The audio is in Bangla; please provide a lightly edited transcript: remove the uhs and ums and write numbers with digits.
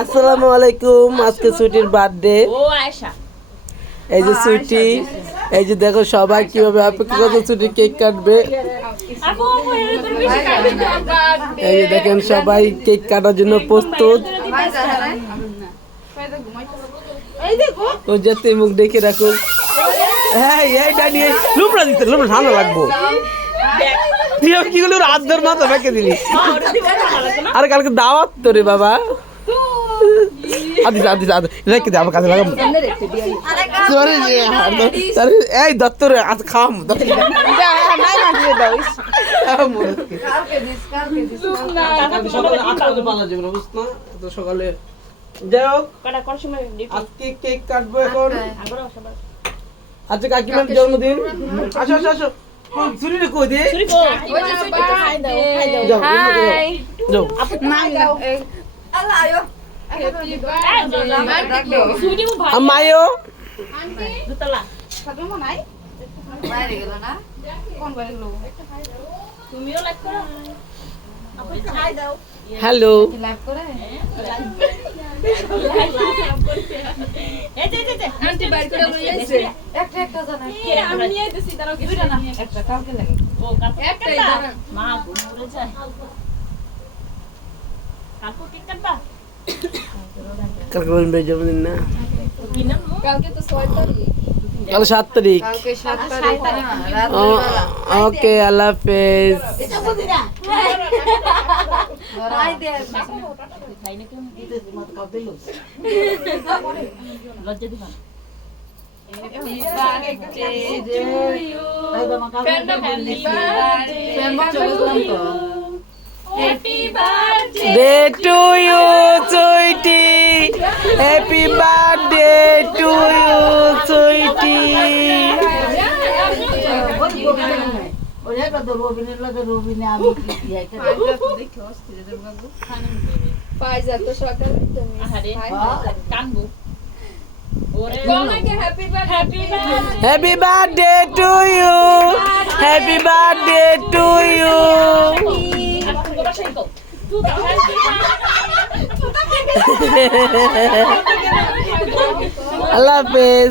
আসসালামু আলাইকুম। আজকে সুইটির বার্থডে। এই যে সুইটি, এই যে দেখো সবাই কিভাবে অপেক্ষা করছে সুইটি কেক কাটবে। এই যে দেখেন সবাই কেক কাটার জন্য প্রস্তুত। ও যেতে মুখ দেখে রাখুন। হ্যাঁ এই ডানি লুপড়া দিতে লুপড়া ঠান্ডা লাগবো। কি হলো রাত ধর মাথা বেঁকে দিলি। আরে কালকে দাওয়াত তো রে বাবা। আদিস আদিস আদিস রেখে দে আমার কাছে লাগাম। এই দত্তরে আজ খাম সকালে যাই হোক আজকে কেক কাটবো এখন। আজকে কাকিমার জন্মদিন। আসো আসো আসো। ছুরি রে কই দে যাও যাও আল্লাহ আয়ো আমায়ো দুতলা সাজমো নাই বাইরে গেল না কোন বাইরে গেল তুমিও লাইক করো আপনি খাই দাও হ্যালো লাইক করে এই যে আন্টি বাইরে করে লই আইছে একটা একটা জানা কি আমি নিয়ে আইতেছি দাঁড়াও কি দুইটা না একটা কালকে লাগে ও কালকে একটাই জানা মা ঘুরে যায় কালকে কি কাটবা কালকে বলবে জন্মদিন না কালকে তো 6 তারিখ কাল 7 তারিখ কালকে 7 তারিখ রাত ওকে আল্লাহ হাফেজ এটা বুঝি না আই দে খাই না কেন দিতে মত কাপ দিল লজ্জা দিবা happy birthday to you happy birthday Happy birthday to you, sweetie. Happy birthday to you, sweetie. Happy birthday to you. Happy birthday to you. আল্লাহ হাফেজ।